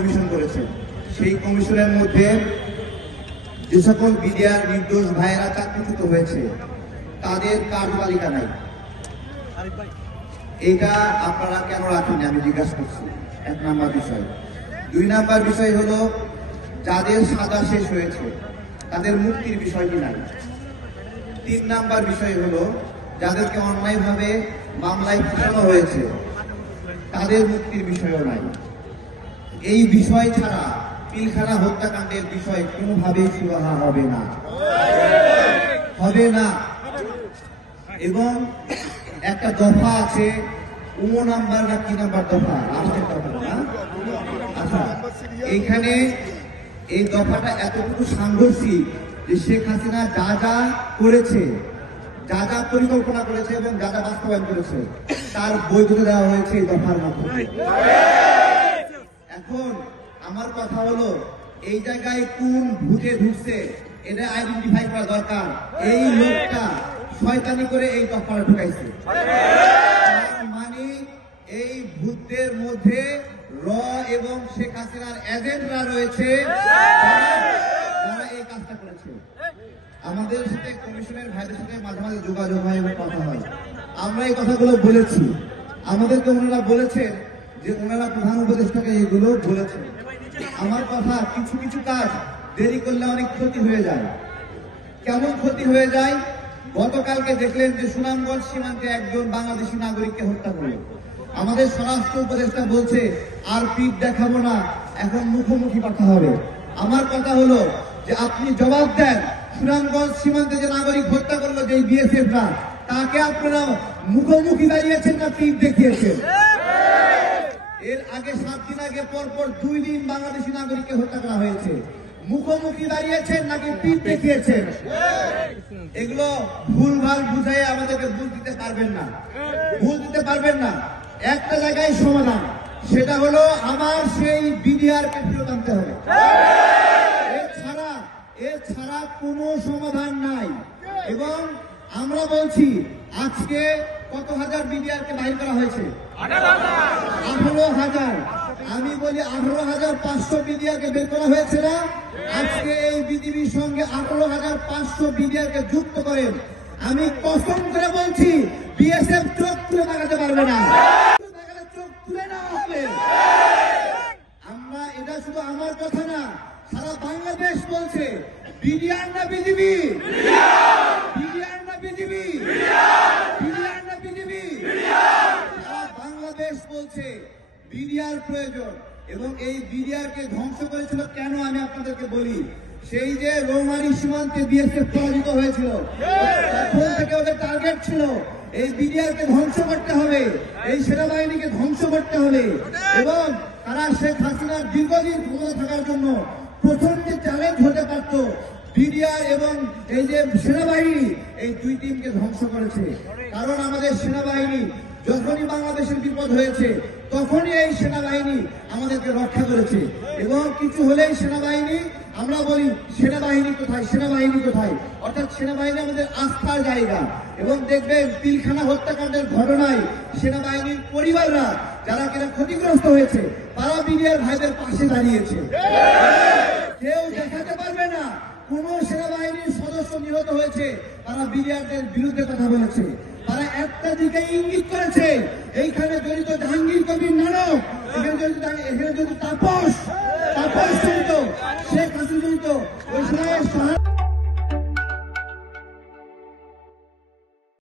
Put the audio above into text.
Commission করেছে। সেই কমিশনের মধ্যে যে সকল বিডিআর নির্দোষ ভাইয়েরা চাকরিচ্যুত হয়েছে তাদের কার্যতালিকা নাই। এটা আপনারা কেন রাখেননি আমি জিজ্ঞাসা করছি, 1 নাম্বার বিষয়। 2 নাম্বার বিষয় হলো যাদের সাজা শেষ হয়েছে তাদের মুক্তির বিষয়টি নাই। 3 নাম্বার বিষয় হলো যাদেরকে অন্যায়ভাবে মামলায় ফাঁসানো হয়েছে তাদের মুক্তির বিষয়ও নাই। এই বিষয় ছাড়া পিলখানা হত্যাকাণ্ডের বিষয় কোনোভাবেই সুরাহা হবে না, হবে না। এবং একটা দফা আছে, 15 নাম্বার না কি নাম্বার দফা, লাস্টের দফা না? আচ্ছা, এইখানে এই দফাটা এতটুকু সাংঘর্ষিক যে শেখ হাসিনা যা যা করেছে, যা যা পরিকল্পনা করেছে এবং যা যা বাস্তবায়ন করেছে তার বৈধতা দেওয়া হয়েছে এই দফার মাধ্যমে। এখন আমার কথা হলো এই জায়গায় কোন ভূতে ঢুকছে এটা আইডেন্টিফাই করা দরকার। এই লোকটা শয়তানি করে এই দফাটা ঢুকাইছে, মানে এই ভূতদের মধ্যে র এবং শেখ হাসিনার এজেন্টরা রয়েছে যারা এই কাজটা করেছে। আমাদের সাথে কমিশনের ভাইদের সাথে মাঝে মাঝে যোগাযোগ হয় এবং কথা হয়। আমরা এই কথাগুলো বলেছি, আমাদেরকে ওনারা বলেছেন যে ওনারা প্রধান উপদেষ্টাকে এগুলো বলেছেন। আমার কথা, কিছু কিছু কাজ দেরি করলে অনেক ক্ষতি হয়ে যায়। কেমন ক্ষতি হয়ে যায়? গতকালকে দেখলেন যে সুনামগঞ্জ সীমান্তে একজন বাংলাদেশি নাগরিককে হত্যা করল। আমাদের স্বরাষ্ট্র উপদেষ্টা বলছে আর পিঠ দেখাবো না, এখন মুখোমুখি কথা হবে। আমার কথা হলো যে আপনি জবাব দেন, সুনামগঞ্জ সীমান্তে যে নাগরিক হত্যা করলো যে বিএসএফরা, তাকে আপনারা মুখোমুখি দাঁড়িয়েছেন না পিঠ দেখিয়েছেন? এর আগে 7 দিন আগে পরপর 2 দিন বাংলাদেশি নাগরিককে হত্যা করা হয়েছে। মুখোমুখি দাঁড়িয়েছেন নাকি পিঠ দেখিয়েছেন? এগুলো ভুলভাল বুঝাই আমাদেরকে ভুল দিতে পারবেন না, ভুল দিতে পারবেন না। একটা জায়গায় সমাধান, সেটা হলো আমার সেই বিডিআর কে ফেরত আনতে হবে। এছাড়া কোনো সমাধান নাই। এবং আমরা বলছি আজকে কত হাজার বিডিআর কে বাহির করা হয়েছে? 18,000। আমি বলি 18,500 বিডিআর কে বের করা হয়েছে না? আজকে এই বিজিবির সঙ্গে 18,500 বিডিআর কে যুক্ত করেন। আমি কসম করে বলছি বিএসএফ চোখ তুলে তাকাতে পারবে না, চোখ তুলে নেওয়া হবে। আমরা, এটা শুধু আমার কথা না, সারা বাংলাদেশ বলছে বিডিআর না বিজিবি, বিডিআর না বিজিবি, বিডিআর না বিজিবি। সারা বাংলাদেশ বলছে বিডিআর প্রয়োজন। এবং এই বিডিআর কে ধ্বংস করেছিল কেন আমি আপনাদেরকে বলি। সেই যে রৌমারী সীমান্তে বিএসএফ পরাজিত হয়েছিল, তখন থেকে ওদের টার্গেট ছিল এই বিডিআর কে ধ্বংস করতে হবে, এই সেনাবাহিনীকে ধ্বংস করতে হবে। এবং তারা শেখ হাসিনার দীর্ঘদিন ক্ষমতা থাকার জন্য প্রথম যে চ্যালেঞ্জ হতে পারত বিডিআর এবং এই যে সেনাবাহিনী, এই 2 টিমকে ধ্বংস করেছে। কারণ আমাদের সেনাবাহিনী যখনই বাংলাদেশের বিপদ হয়েছে তখনই এই সেনাবাহিনী আমাদেরকে রক্ষা করেছে। এবং কিছু হলেই সেনাবাহিনী, আমরা বলি সেনাবাহিনী কোথায়, সেনাবাহিনী কোথায়, অর্থাৎ সেনাবাহিনী আমাদের আস্থার জায়গা। এবং দেখবেন পিলখানা হত্যাকাণ্ডের ঘটনায় সেনাবাহিনীর পরিবাররা যারা কিনা ক্ষতিগ্রস্ত হয়েছে তারা বিডিআর ভাইদের পাশে দাঁড়িয়েছে। কেউ দেখাতে পারবে না কোন সেনাবাহিনীর সদস্য নিহত হয়েছে তারা বিডিআরদের বিরুদ্ধে কথা বলেছে। তারা একটা দিকে ইঙ্গিত করেছে, এইখানে জড়িত জাহাঙ্গীর কবির নানক, এখানে জড়িত তাপস জড়িত, শেখ হাসিনা জড়িত, ওই সময়